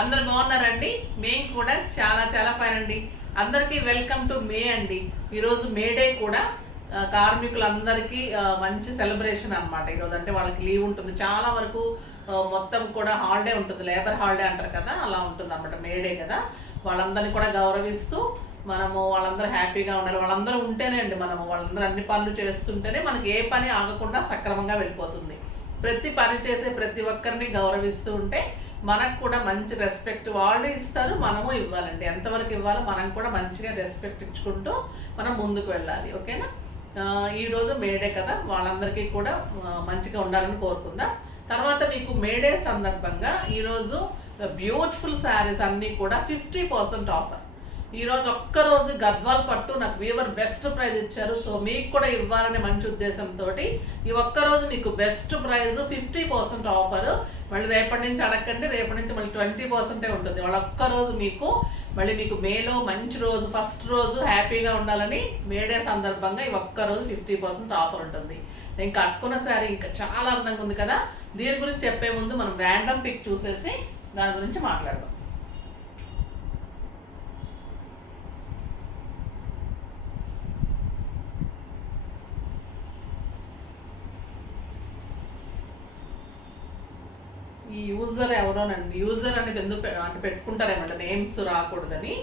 అందరు బాగున్నారండి? మేము కూడా చాలా చాలా ఫైన్ అండి. అందరికీ వెల్కమ్ టు మే అండి. ఈరోజు మే డే కూడా కార్మికులందరికీ మంచి సెలబ్రేషన్ అనమాట. ఈరోజు అంటే వాళ్ళకి లీవ్ ఉంటుంది, చాలా వరకు మొత్తం కూడా హాలిడే ఉంటుంది, లేబర్ హాలిడే అంటారు కదా, అలా ఉంటుంది అనమాట. మే డే కదా, వాళ్ళందరినీ కూడా గౌరవిస్తూ మనము వాళ్ళందరూ హ్యాపీగా ఉండాలి. వాళ్ళందరూ ఉంటేనే అండి, మనము వాళ్ళందరూ అన్ని పనులు చేస్తుంటేనే మనకి ఏ పని ఆగకుండా సక్రమంగా వెళ్ళిపోతుంది. ప్రతి పని చేసే ప్రతి ఒక్కరిని గౌరవిస్తూ ఉంటే మనకు కూడా మంచి రెస్పెక్ట్ వాళ్ళు ఇస్తారు, మనము ఇవ్వాలండి. ఎంతవరకు ఇవ్వాలో మనం కూడా మంచిగా రెస్పెక్ట్ ఇచ్చుకుంటూ మనం ముందుకు వెళ్ళాలి. ఓకేనా? ఈరోజు మేడే కదా, వాళ్ళందరికీ కూడా మంచిగా ఉండాలని కోరుకుందాం. తర్వాత మీకు మేడే సందర్భంగా ఈరోజు బ్యూటిఫుల్ శారీస్ అన్నీ కూడా 50% ఆఫర్. ఈరోజు ఒక్కరోజు గద్వాల్ పట్టు నాకు వీవర్ బెస్ట్ ప్రైజ్ ఇచ్చారు. సో మీకు కూడా ఇవ్వాలనే మంచి ఉద్దేశంతో ఈ ఒక్కరోజు మీకు బెస్ట్ ప్రైజ్ 50% ఆఫర్. మళ్ళీ రేపటి నుంచి అడగండి, రేపటి నుంచి మళ్ళీ 20% ఉంటుంది. వాళ్ళ ఒక్కరోజు మళ్ళీ మీకు మేలో మంచి రోజు, ఫస్ట్ రోజు హ్యాపీగా ఉండాలని మేడే సందర్భంగా ఈ ఒక్కరోజు 50% ఆఫర్ ఉంటుంది. నేను కట్టుకున్న శారీ ఇంకా చాలా అందంగా ఉంది కదా. దీని గురించి చెప్పే ముందు మనం ర్యాండమ్ పిక్ చూసేసి దాని గురించి మాట్లాడదాం. ఈ యూజర్ ఎవరోనండి, యూజర్ అని ఎందుకు అంటే పెట్టుకుంటారేమంట, నేమ్స్ రాకూడదని.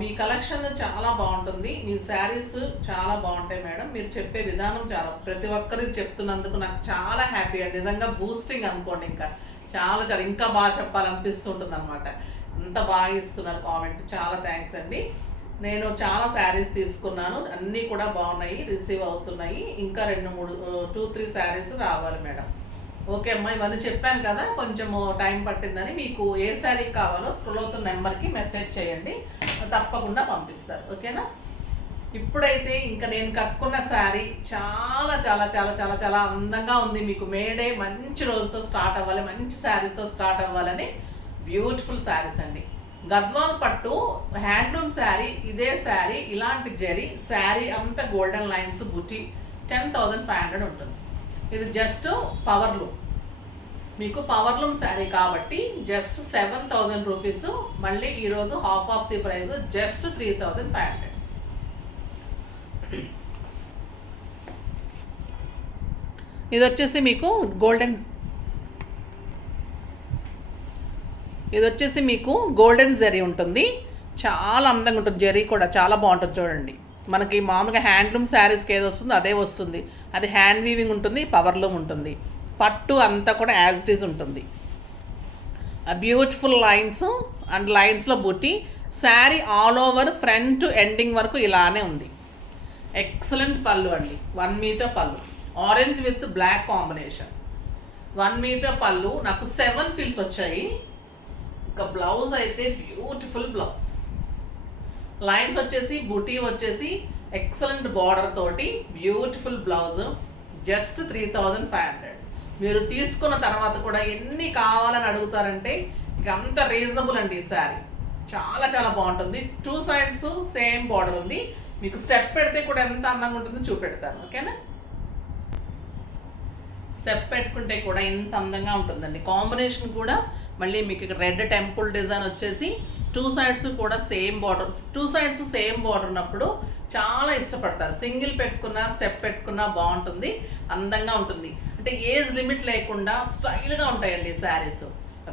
మీ కలెక్షన్ చాలా బాగుంటుంది, మీ శారీస్ చాలా బాగుంటాయి మేడం. మీరు చెప్పే విధానం చాలా, ప్రతి ఒక్కరికి చెప్తున్నందుకు నాకు చాలా హ్యాపీ అండి. నిజంగా బూస్టింగ్ అనుకోండి. ఇంకా చాలా చాలా ఇంకా బాగా చెప్పాలనిపిస్తుంటుంది అనమాట. అంత బాగా ఇస్తున్నారు కామెంట్, చాలా థ్యాంక్స్ అండి. నేను చాలా శారీస్ తీసుకున్నాను, అన్నీ కూడా బాగున్నాయి, రిసీవ్ అవుతున్నాయి. ఇంకా 2-3 శారీస్ రావాలి మేడం. ఓకే అమ్మా, ఇవన్నీ చెప్పాను కదా, కొంచెము టైం పట్టిందని. మీకు ఏ శారీ కావాలో స్క్రోల్ అవుతున్న నెంబర్కి మెసేజ్ చేయండి, తప్పకుండా పంపిస్తారు. ఓకేనా? ఇప్పుడైతే ఇంకా నేను కట్టుకున్న శారీ చాలా చాలా చాలా చాలా చాలా అందంగా ఉంది. మీకు మేడే మంచి రోజుతో స్టార్ట్ అవ్వాలి, మంచి శారీతో స్టార్ట్ అవ్వాలని బ్యూటిఫుల్ శారీస్ అండి. గద్వాల్ పట్టు హ్యాండ్లూమ్ శారీ. ఇదే శారీ ఇలాంటి జరీ శారీ అంతా గోల్డెన్ లైన్స్ బుటీ 10,500 ఉంటుంది. ఇది జస్ట్ పవర్లూమ్, మీకు పవర్లూమ్ శారీ కాబట్టి జస్ట్ 7,000 రూపీస్. మళ్ళీ ఈరోజు half of the price, just 3,500. ఇది వచ్చేసి మీకు గోల్డెన్ జరీ ఉంటుంది, చాలా అందంగా ఉంటుంది. జరీ కూడా చాలా బాగుంటుంది చూడండి. మనకి మామూలుగా హ్యాండ్లూమ్ శారీస్కి ఏది వస్తుందో అదే వస్తుంది. అది హ్యాండ్ వీవింగ్ ఉంటుంది, పవర్లూమ్ ఉంటుంది. పట్టు అంతా కూడా యాజ్ ఇట్ ఈజ్ ఉంటుంది. బ్యూటిఫుల్ లైన్స్ అండ్ లైన్స్లో బుట్టి. Sari all over front ending వరకు ఇలానే ఉంది. ఎక్సలెంట్ పళ్ళు అండి, 1 మీటర్ పళ్ళు, orange with black combination. 1 metre పళ్ళు, నాకు 7 ఫిల్స్ వచ్చాయి. ఇంకా బ్లౌజ్ అయితే బ్యూటిఫుల్ బ్లౌజ్. లైన్స్ వచ్చేసి బుటీ వచ్చేసి ఎక్సలెంట్ బార్డర్ తోటి బ్యూటిఫుల్ బ్లౌజ్. జస్ట్ 3,500. మీరు తీసుకున్న తర్వాత కూడా ఎన్ని కావాలని అడుగుతారంటే ఇక అంత రీజనబుల్ అండి. ఈ శారీ చాలా చాలా బాగుంటుంది. 2 సైడ్స్ సేమ్ బార్డర్ ఉంది. మీకు స్టెప్ పెడితే కూడా ఎంత అందంగా ఉంటుందో చూపెడతాను. ఓకేనా? స్టెప్ పెట్టుకుంటే కూడా ఎంత అందంగా ఉంటుందండి. కాంబినేషన్ కూడా మళ్ళీ మీకు ఇక్కడ రెడ్ టెంపుల్ డిజైన్ వచ్చేసి 2 సైడ్స్ కూడా same border. 2 sides same border ఉన్నప్పుడు చాలా ఇష్టపడతారు. సింగిల్ పెట్టుకున్నా స్టెప్ పెట్టుకున్నా బాగుంటుంది, అందంగా ఉంటుంది. అంటే ఏజ్ లిమిట్ లేకుండా స్టైల్గా ఉంటాయండి శారీస్.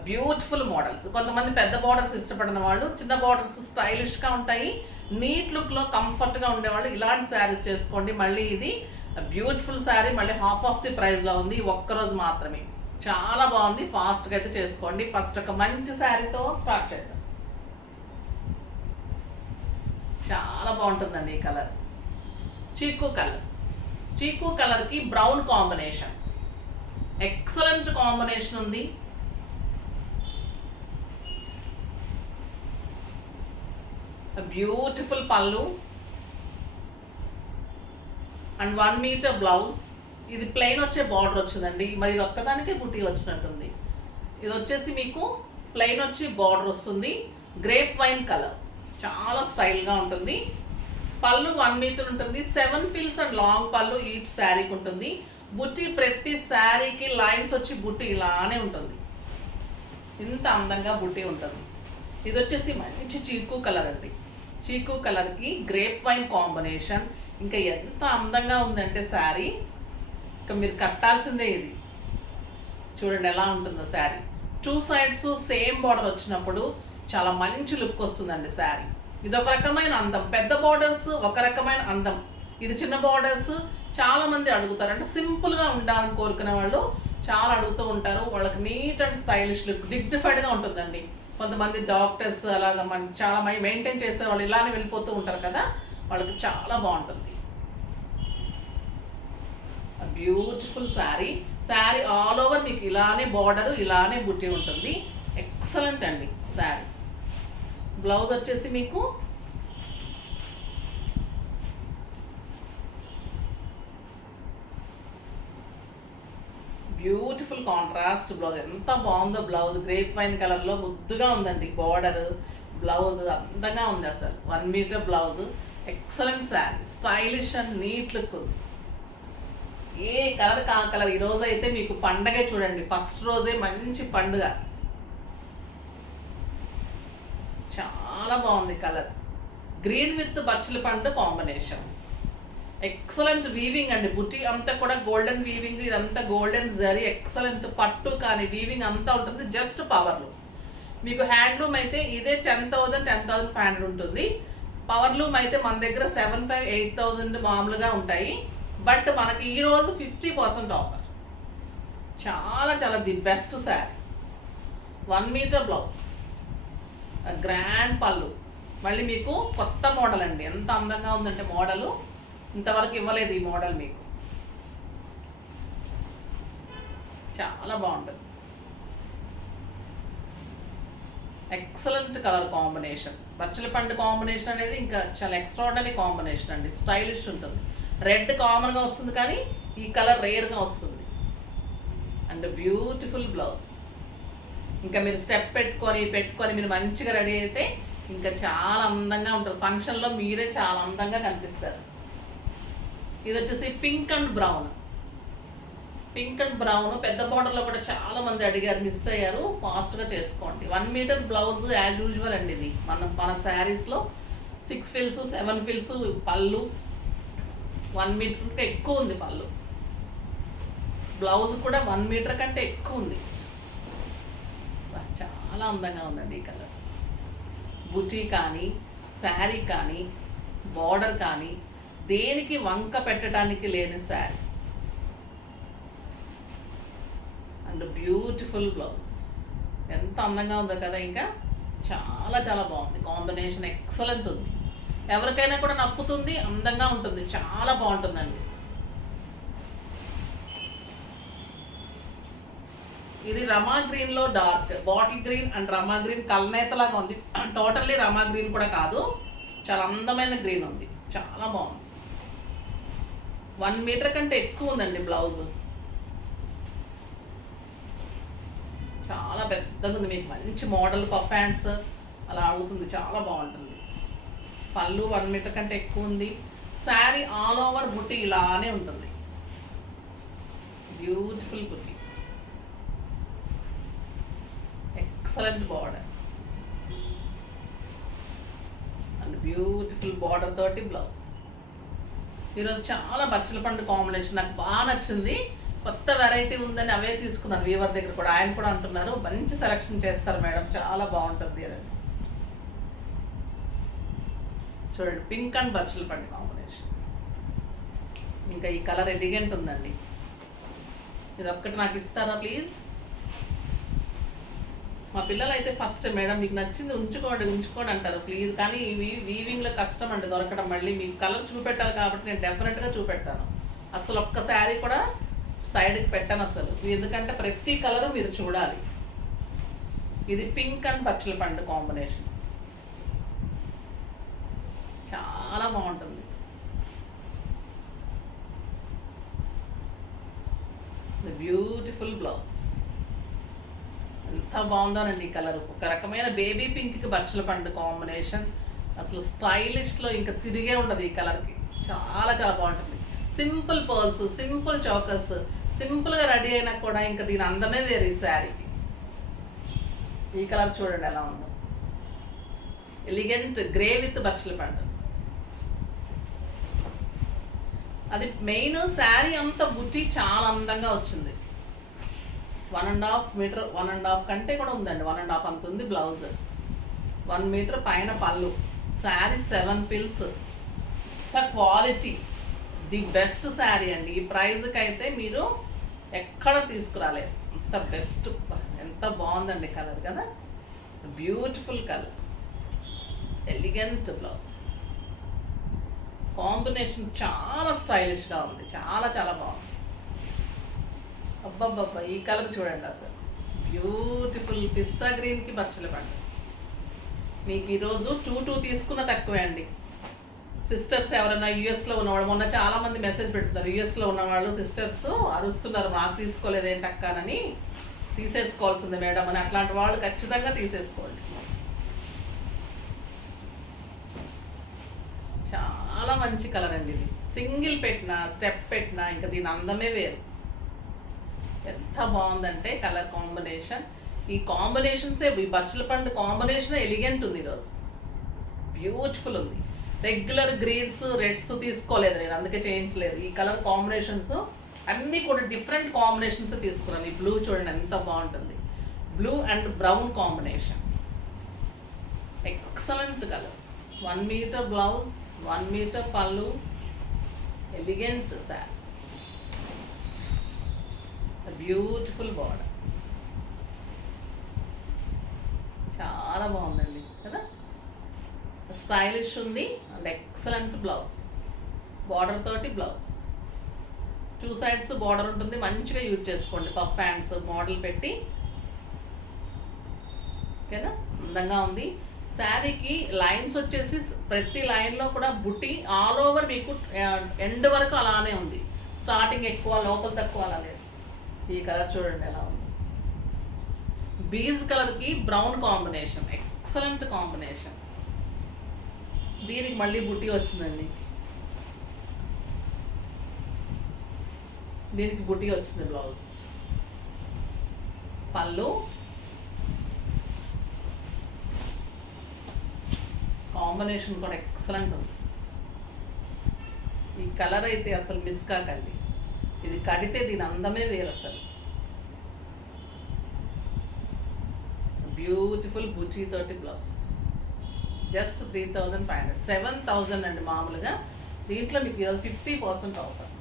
Beautiful models. కొంతమంది పెద్ద బార్డర్స్ ఇష్టపడిన వాళ్ళు, చిన్న బార్డర్స్ స్టైలిష్గా ఉంటాయి, నీట్ లుక్లో కంఫర్ట్గా ఉండేవాళ్ళు ఇలాంటి శారీస్ చేసుకోండి. మళ్ళీ ఇది బ్యూటిఫుల్ శారీ, మళ్ళీ హాఫ్ ఆఫ్ ది ప్రైస్లో ఉంది. ఒక్కరోజు మాత్రమే, చాలా బాగుంది. ఫాస్ట్గా అయితే చేసుకోండి. ఫస్ట్ ఒక మంచి శారీతో స్టార్ట్ చేద్దాం. చాలా బాగుంటుందండి ఈ కలర్, చీకు కలర్కి బ్రౌన్ కాంబినేషన్. ఎక్సలెంట్ కాంబినేషన్ ఉంది. బ్యూటిఫుల్ పళ్ళు అండ్ 1 మీటర్ బ్లౌజ్. ఇది ప్లెయిన్ వచ్చే బార్డర్ వచ్చిందండి, మరి ఇది ఒక్కదానికే బుట్టి వచ్చినట్టుంది. ఇది వచ్చేసి మీకు ప్లెయిన్ వచ్చి బార్డర్ వస్తుంది. గ్రేప్ వైన్ కలర్, చాలా స్టైల్గా ఉంటుంది. పళ్ళు 1 మీటర్ ఉంటుంది. 7 ఫిల్స్ అండ్ లాంగ్ పళ్ళు ఈచ్ శారీకి ఉంటుంది. బుట్టి ప్రతి శారీకి లైన్స్ వచ్చి బుట్టి ఇలానే ఉంటుంది. ఇంత అందంగా బుట్టి ఉంటుంది. ఇది వచ్చేసి మంచి చీకు కలర్ అండి. చీకు కలర్కి గ్రేప్ వైన్ కాంబినేషన్. ఇంకా ఎంత అందంగా ఉందంటే శారీ, ఇంకా మీరు కట్టాల్సిందే. ఇది చూడండి ఎలా ఉంటుందో శారీ. 2 సైడ్స్ సేమ్ బార్డర్ వచ్చినప్పుడు చాలా మంచి లుక్ వస్తుందండి శారీ. ఇది ఒక రకమైన అందం. పెద్ద బార్డర్స్ ఒక రకమైన అందం, ఇది చిన్న బార్డర్స్. చాలామంది అడుగుతారు, అంటే సింపుల్గా ఉండాలని కోరుకునే వాళ్ళు చాలా అడుగుతూ ఉంటారు. వాళ్ళకి నీట్ అండ్ స్టైలిష్ లుక్, డిగ్నిఫైడ్గా ఉంటుందండి. కొంతమంది డాక్టర్స్ అలాగా చాలా మెయింటైన్ చేసే వాళ్ళు ఇలానే వెళ్ళిపోతూ ఉంటారు కదా, వాళ్ళకి చాలా బాగుంటుంది. Beautiful sari. Sari all over మీకు ఇలానే బార్డర్, ఇలానే బుట్టి ఉంటుంది. ఎక్సలెంట్ అండి శారీ. బ్లౌజ్ వచ్చేసి మీకు బ్యూటిఫుల్ కాంట్రాస్ట్ బ్లౌజ్. ఎంత బాగుందో బ్లౌజ్. గ్రేప్ వైన్ కలర్లో ముద్దుగా ఉందండి బార్డర్. బ్లౌజ్ అందంగా ఉంది అసలు. 1 metre blouse. Excellent sari, stylish and neat look ఉంది. ఏ కలర్ కా కలర్. ఈరోజు అయితే మీకు పండగే చూడండి, ఫస్ట్ రోజే మంచి పండుగ. చాలా బాగుంది కలర్. గ్రీన్ విత్ బచ్చల పండు కాంబినేషన్. ఎక్సలెంట్ వీవింగ్ అండి. బుట్టి అంతా కూడా గోల్డెన్ వీవింగ్. ఇదంతా గోల్డెన్ జరీ. ఎక్సలెంట్ పట్టు కానీ వీవింగ్ అంతా ఉంటుంది. Just powerloom. మీకు హ్యాండ్లూమ్ అయితే ఇదే 10,000 10,500 ఉంటుంది. పవర్లూమ్ అయితే మన దగ్గర 7,500 8,000 మామూలుగా ఉంటాయి. బట్ మనకి ఈరోజు 50% ఆఫర్. చాలా చాలా the best sari. 1 metre blouse, grand పళ్ళు. మళ్ళీ మీకు కొత్త మోడల్ అండి. ఎంత అందంగా ఉందంటే మోడలు, ఇంతవరకు ఇవ్వలేదు ఈ మోడల్ మీకు. చాలా బాగుంటుంది. Excellent colour combination. బచ్చల పండు కాంబినేషన్ అనేది ఇంకా చాలా ఎక్స్ట్రాడనరీ కాంబినేషన్ అండి. స్టైలిష్ ఉంటుంది. రెడ్ కామన్గా వస్తుంది కానీ ఈ కలర్ రేర్గా వస్తుంది. And beautiful blouse. ఇంకా మీరు స్టెప్ పెట్టుకొని మీరు మంచిగా రెడీ అయితే ఇంకా చాలా అందంగా ఉంటారు. ఫంక్షన్లో మీరే చాలా అందంగా కనిపిస్తారు. ఇది వచ్చేసి pink and brown. Pink and brown పెద్ద బార్డర్లో కూడా చాలా మంది అడిగారు, మిస్ అయ్యారు. ఫాస్ట్గా చేసుకోండి. 1 మీటర్ బ్లౌజ్ యాజ్ యూజువల్ అండి. ఇది మన శారీస్లో 6 ఫిల్స్ 7 ఫిల్స్ పళ్ళు. 1 మీటర్ కంటే ఎక్కువ ఉంది పళ్ళు. బ్లౌజ్ కూడా 1 మీటర్ కంటే ఎక్కువ ఉంది. చాలా అందంగా ఉందండి ఈ కలర్. బుటీ కానీ శారీ కానీ బార్డర్ కానీ దేనికి వంక పెట్టడానికి లేని శారీ. And beautiful blouse. ఎంత అందంగా ఉందో కదా. ఇంకా చాలా చాలా బాగుంది కాంబినేషన్. ఎక్సలెంట్ ఉంది. ఎవరికైనా కూడా నప్పుతుంది, అందంగా ఉంటుంది. చాలా బాగుంటుందండి. ఇది రమా గ్రీన్లో dark bottle green and Rama green కల్నేతలాగా ఉంది. టోటల్లీ రమా గ్రీన్ కూడా కాదు, చాలా అందమైన గ్రీన్ ఉంది. చాలా బాగుంది. 1 మీటర్ కంటే ఎక్కువ ఉందండి బ్లౌజ్. చాలా పెద్దగా ఉంది. మీకు మంచి మోడల్ పఫ్ హ్యాండ్స్ అలా అవుతుంది. చాలా బాగుంటుంది. పళ్ళు 1 మీటర్ కంటే ఎక్కువ ఉంది. శారీ ఆల్ ఓవర్ బుట్టి ఇలానే ఉంటుంది. బ్యూటిఫుల్ బుట్టి. Excellent border and beautiful border తోటి బ్లౌజ్. ఈరోజు చాలా బచ్చల పండు కాంబినేషన్ నాకు బాగా నచ్చింది. కొత్త వెరైటీ ఉందని అవే తీసుకున్నాను. వీవర్ దగ్గర కూడా ఆయన కూడా అంటున్నారు మంచి సెలెక్షన్ చేస్తారు మేడం, చాలా బాగుంటుంది అని. చూడండి పింక్ అండ్ బచ్చల పండు కాంబినేషన్. ఇంకా ఈ కలర్ ఎలిగెంట్ ఉందండి. ఇది ఒక్కటి నాకు ఇస్తారా ప్లీజ్. మా పిల్లలు అయితే ఫస్ట్ మేడం మీకు నచ్చింది ఉంచుకోండి అంటారు ప్లీజ్. కానీ ఇవి వీవింగ్లో కష్టం అండి దొరకడం. మళ్ళీ మీకు కలర్ చూపెట్టాలి కాబట్టి నేను డెఫినెట్గా చూపెట్టాను. అసలు ఒక్క శారీ కూడా సైడ్కి పెట్టాను అసలు, ఎందుకంటే ప్రతి కలరు మీరు చూడాలి. ఇది పింక్ అండ్ బచ్చల పండు కాంబినేషన్. చాలా బాగుంటుంది. Beautiful blouse. ఎంత బాగుందోనండి ఈ కలర్. ఒక రకమైన బేబీ పింక్కి బచ్చల పండు కాంబినేషన్. అసలు స్టైలిష్లో ఇంకా తిరిగే ఉండదు ఈ కలర్కి. చాలా చాలా బాగుంటుంది. సింపుల్ పర్ల్స్, సింపుల్ చోకర్స్, సింపుల్గా రెడీ అయినా కూడా ఇంకా దీని అందమే వేరు ఈ శారీకి. ఈ కలర్ చూడండి ఎలా ఉందో, ఎలిగెంట్ గ్రే విత్ బచ్చల పండు. అది మెయిన్ శారీ అంతా బుట్టి చాలా అందంగా వచ్చింది. 1.5 మీటర్, 1.5 కంటే కూడా ఉందండి, 1.5 అంత ఉంది బ్లౌజ్. 1 మీటర్ పైన పళ్ళు, శారీ 7 ఫిల్స్, క్వాలిటీ, ది బెస్ట్ శారీ అండి. ఈ ప్రైజ్కి అయితే మీరు ఎక్కడ తీసుకురాలేదు, అంత బెస్ట్. ఎంత బాగుందండి కలర్ కదా, beautiful colour, elegant blouse, combination చాలా స్టైలిష్గా ఉంది, చాలా చాలా బాగుంది. అబ్బబ్బబ్బా ఈ కలర్ చూడండి అసలు బ్యూటిఫుల్, పిస్తా గ్రీన్కి బచ్చల పండు. మీకు ఈరోజు 2 తీసుకున్న తక్కువే అండి. సిస్టర్స్ ఎవరైనా యూఎస్లో ఉన్నవాళ్ళు, మొన్న చాలామంది మెసేజ్ పెడుతున్నారు, యూఎస్లో ఉన్నవాళ్ళు సిస్టర్స్ అరుస్తున్నారు, నాకు తీసుకోలేదు ఏంటక్కనని, తీసేసుకోవాల్సింది మేడం అని. అట్లాంటి వాళ్ళు ఖచ్చితంగా తీసేసుకోండి. చాలా మంచి కలర్ అండి ఇది. సింగిల్ పెట్టినా, స్టెప్ పెట్టినా ఇంకా దీని అందమే వేరు. ఎంత బాగుందంటే కలర్ కాంబినేషన్. ఈ కాంబినేషన్సే, ఈ బచ్చల పండు కాంబినేషన్ ఎలిగెంట్ ఉంది ఈరోజు, బ్యూటిఫుల్ ఉంది. రెగ్యులర్ గ్రీన్స్, రెడ్స్ తీసుకోలేదు నేను, అందుకే చేయించలేదు. ఈ కలర్ కాంబినేషన్స్ అన్నీ కూడా డిఫరెంట్ కాంబినేషన్స్ తీసుకున్నాను. ఈ బ్లూ చూడండి ఎంత బాగుంటుంది, blue and brown combination, excellent colour. 1 metre blouse, 1 metre పళ్ళు, ఎలిగెంట్ శారీ, బ్యూటిఫుల్ బార్డర్, చాలా బాగుందండి కదా, స్టైలిష్ ఉంది అండ్ ఎక్సలెంట్ బ్లౌజ్, బార్డర్ తోటి బ్లౌజ్, 2 సైడ్స్ బార్డర్ ఉంటుంది. మంచిగా యూజ్ చేసుకోండి, పఫ్ హ్యాండ్స్ మోడల్ పెట్టి, ఓకేనా. అందంగా ఉంది. శారీకి లైన్స్ వచ్చేసి ప్రతి లైన్లో కూడా బుట్టి ఆల్ ఓవర్ మీకు ఎండ్ వరకు అలానే ఉంది, స్టార్టింగ్ ఎక్కువ లోపల తక్కువ అలా లేదు. ఈ కలర్ చూడండి ఎలా ఉంది, బీజ్ కలర్కి బ్రౌన్ కాంబినేషన్, ఎక్సలెంట్ కాంబినేషన్. దీనికి మళ్ళీ బుట్టి వచ్చిందండి, దీనికి బుట్టి వచ్చింది బ్లౌజ్, పళ్ళు, కాంబినేషన్ కూడా ఎక్సలెంట్ ఉంది. ఈ కలర్ అయితే అసలు మిస్ కాకండి, ఇది కడితే దీని అందమే వేరు అసలు. బ్యూటిఫుల్ బుటీ తోటి బ్లౌజ్, జస్ట్ 3,500, 7,000 అండి మామూలుగా. దీంట్లో మీకు ఈరోజు 50% ఆఫర్.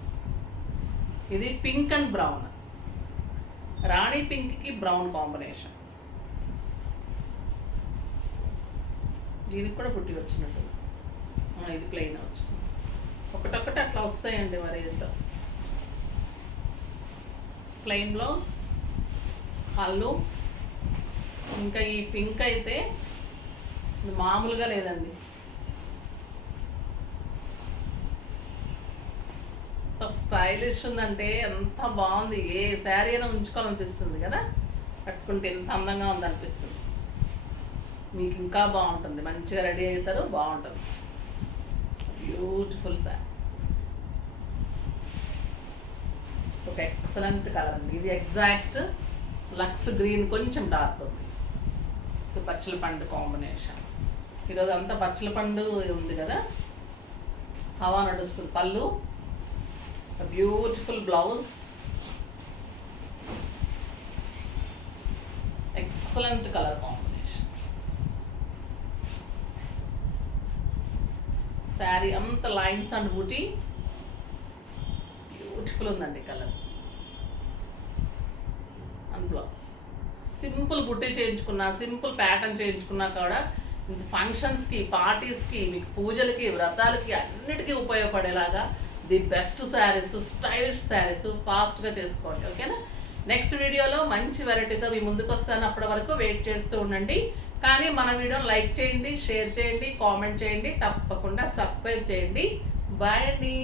ఇది పింక్ అండ్ బ్రౌన్, రాణి పింక్కి బ్రౌన్ కాంబినేషన్. దీనికి కూడా బుట్టి వచ్చినట్టు, ఇది ప్లెయిన్ వచ్చింది. ఒకటొక్కటి అట్లా వస్తాయండి మరి ఏంటో. ప్లెయిన్ బ్లౌజ్, పళ్ళు, ఇంకా ఈ పింక్ అయితే మామూలుగా లేదండి, ఎంత స్టైలిష్ ఉందంటే ఎంత బాగుంది. ఏ శారీ అయినా ఉంచుకోవాలనిపిస్తుంది కదా, కట్టుకుంటే ఎంత అందంగా ఉంది అనిపిస్తుంది. మీకు ఇంకా బాగుంటుంది, మంచిగా రెడీ అవుతారు, బాగుంటుంది. బ్యూటిఫుల్ శారీ, ఒక ఎక్సలెంట్ కలర్ అండి. ఇది ఎగ్జాక్ట్ లక్స్ గ్రీన్, కొంచెం డార్క్ ఉంది. ఇది బచ్చల పండు కాంబినేషన్. ఈరోజు అంతా బచ్చల పండు ఉంది కదా, హవా నడుస్తుంది. పళ్ళు, beautiful blouse, excellent colour combination. Sari అంత లైన్స్ అండ్ బూటీ, బ్యూటిఫుల్ ఉందండి కలర్ అండ్ బ్లౌజ్. సింపుల్ బుట్టి చేయించుకున్నా, సింపుల్ ప్యాటర్న్ చేయించుకున్నా కూడా ఫంక్షన్స్కి, పార్టీస్కి, మీకు పూజలకి, వ్రతాలకి అన్నిటికీ ఉపయోగపడేలాగా the best saris, stylish saris ఫాస్ట్గా చేసుకోండి, ఓకేనా. నెక్స్ట్ వీడియోలో మంచి వెరైటీతో మీ ముందుకు వస్తాను. అప్పటి వరకు వెయిట్ చేస్తూ ఉండండి. కానీ మన వీడియోని లైక్ చేయండి, షేర్ చేయండి, కామెంట్ చేయండి, తప్పకుండా సబ్స్క్రైబ్ చేయండి. బాయ్ అండి.